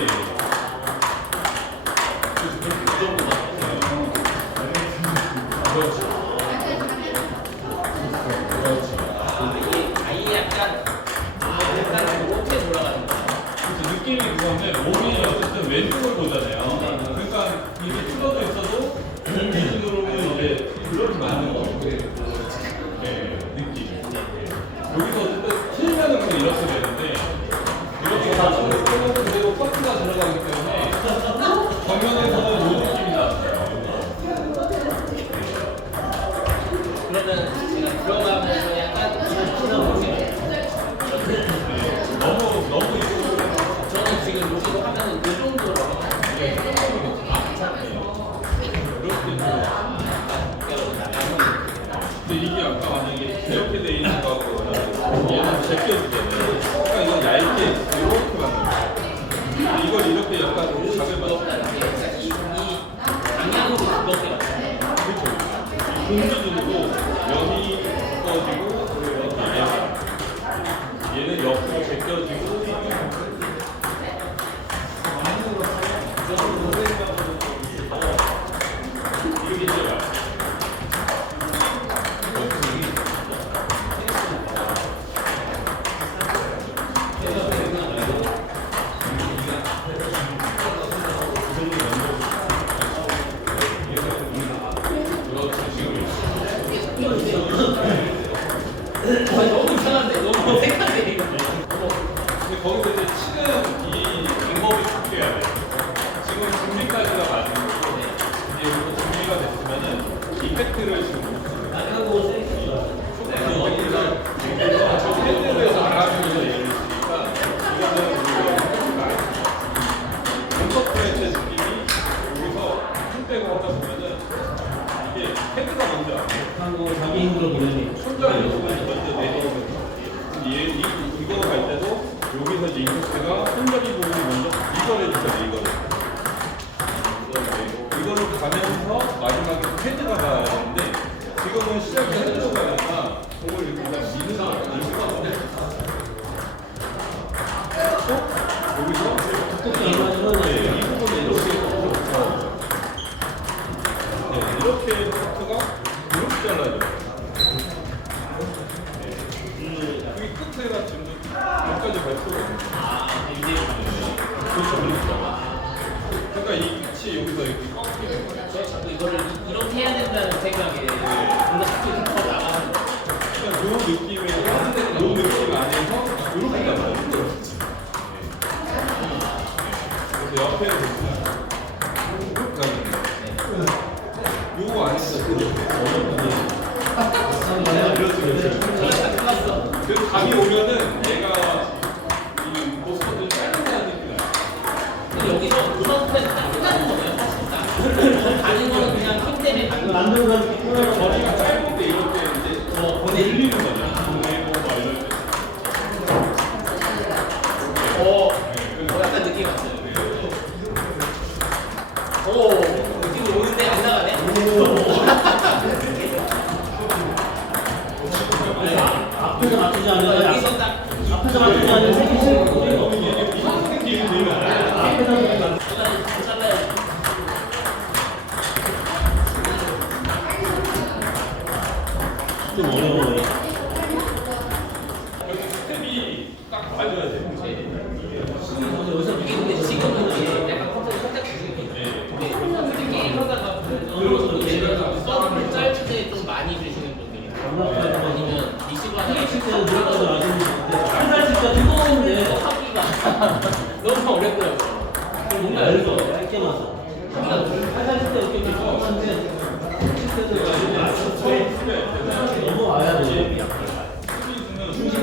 예. 그 아, 너무 이상한데 너무 어색한데 이거. 근데 거기서 이제 치는 이 방법이 바뀌어야 돼. 지금 준비까지가 맞은 거고, 이제 여기서 준비가 됐으면은 이펙트를 지금 저 팬들에서 알아주면서 얘기를 했으니까 이거는 우리가 콘서트의 느낌이 여기서 힘 빼고 하다 보면은 이게 헤드가 먼저 안 돼. 하고 자기 힘으로 보내니 손잡이 부분이 먼저 내려오면서 얘 이, 이거 갈 때도 여기서 이제 임팩트가 손잡이 부분이 먼저 해주셔야 돼 이거를. 이거를 가면서 마지막에 헤드가 가야 되는데 지금은 시작이 헤드 그러니까 이 끝이 여기서 이렇게 저 자꾸 이거를 이- 이렇게 해야 된다는 생각에 뭔가 자꾸 이렇게 더 나가는 거. 그냥 요 느낌의 요 느낌 안에서 이렇게 나와요. 그래서 옆에 보시면 거예요. 요거 안에서 이렇게. 그 감이 오면은 좀 어려워요. 스텝이 딱 맞아야 돼. 여기서 이게 근데 지금은 약간 컨셉이 살짝 주시는 네. 근데 게임 하다가 보면 예를 들어서 서브를 짧을 때좀 많이 주시는 분들이 아니면 리시브 하다가 칠 때는 들어가서 한살 진짜 뜨거운데 하기가 너무 어렵더라고요. 뭔가 여기서 얇게 맞아. 한살 칠때 이렇게 칠 때도 넘어와야 돼. 중심이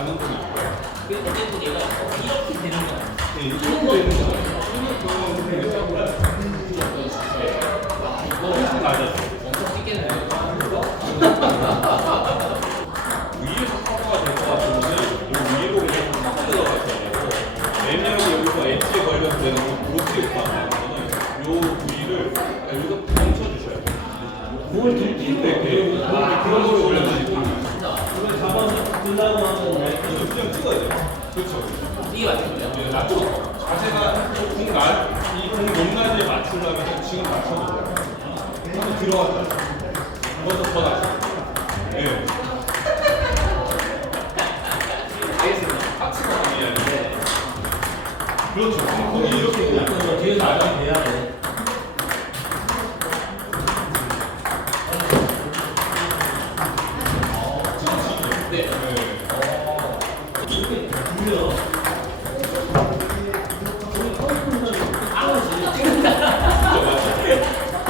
가는 거 있고요. 그 어쨌든 얘가 이렇게 되는 거 아니에요? 네, 이렇게 되는 거예요. 훨씬 낮았어. 엄청 찍겠네요. 위에서 커버가 될 것 같으면 이 위로 그냥 커버 들어가야 되고 왜냐면 여기서 엣지에 걸려서 되는 건 그렇게 가는 거는 요 부위를 여기서 멈춰주셔야 돼요. 공을 들기로 네, 네. 아, 그런 걸로 올려주시고 잡아서 들라고 하면 그냥 찍어야 돼요. 그렇죠. 이게 거예요? 네, 맞춰. 자세가 공 날, 이공 높낮이에 맞추려면 지금 맞춰도 돼요. 한번 들어갔다. 한번더 더. 네. 알겠습니다. 하체가 아니에요. 그렇죠. 그럼 공이 이렇게 그냥 뒤에서 나중에 돼야 돼. 네. 이렇게 돌려. 진짜 맞죠? 네, 진짜 돼요. 큰일 났네. 이런 거. 네. 일단 보이고야 제가 너무 아픈 거 모를 수 있어. 저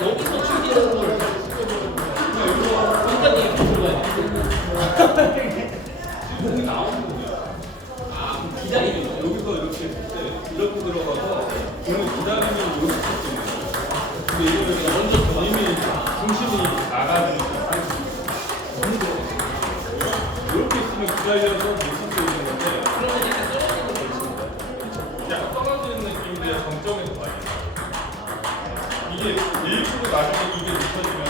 여기서 출기하는 걸. 공이 나오는 거예요. 아, 기다리는 거. 여기서 이렇게 네, 이렇게 들어가서 공을 기다리면 이렇게 찍는 거예요. 근데 이거는 먼저 이미 중심이 나가니까 이렇게 있으면 기다려서 못 찍고 있는 건데 그러면 약간 떨어지는 거 있는 거예요. 약간 떨어지는 느낌인데 정점에서 많이 나요. 이게 일부러 나중에 이게 늦춰지면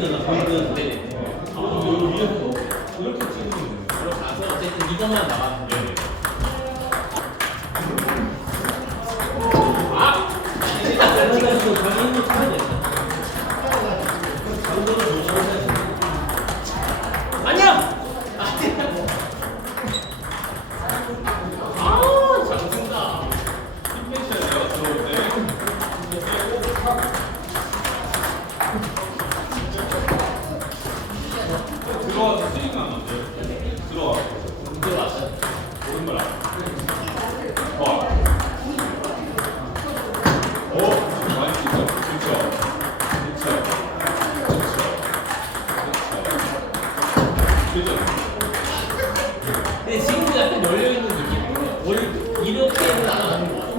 de.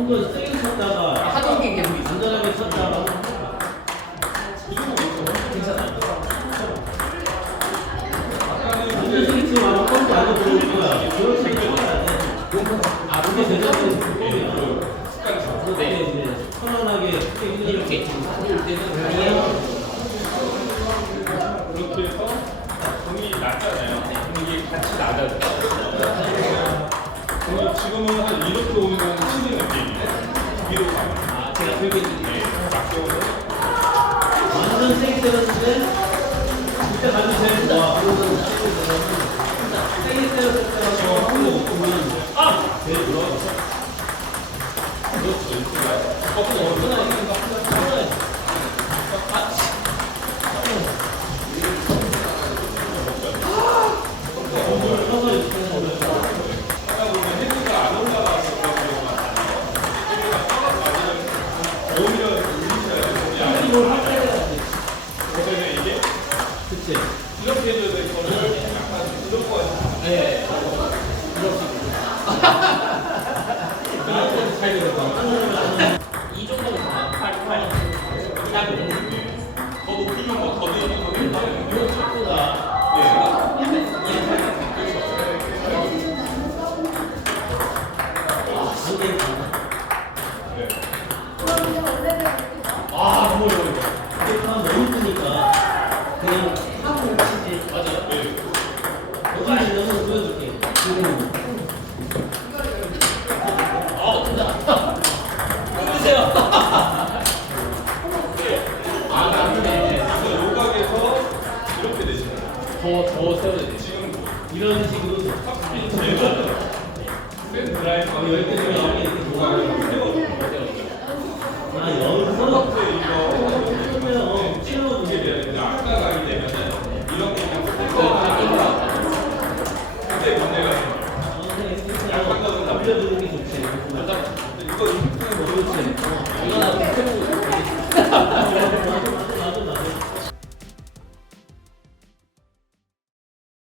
좀더 세게 쳤다가 하던 게 계속 있어. 안전하게 쳤다가 괜찮아요. 완전 치면 아마 펀치 안에 들어올 거야. 그렇게 쳐야 돼. 아, 완전 세게 때렸는데 그때 가면 됩니다. 생이 때렸을 때라서 한번 보면 아! 제일 돌아가서 그렇죠. 이렇게 거꾸로 얼마나 이기는가 한번 아! 아! 아! 딱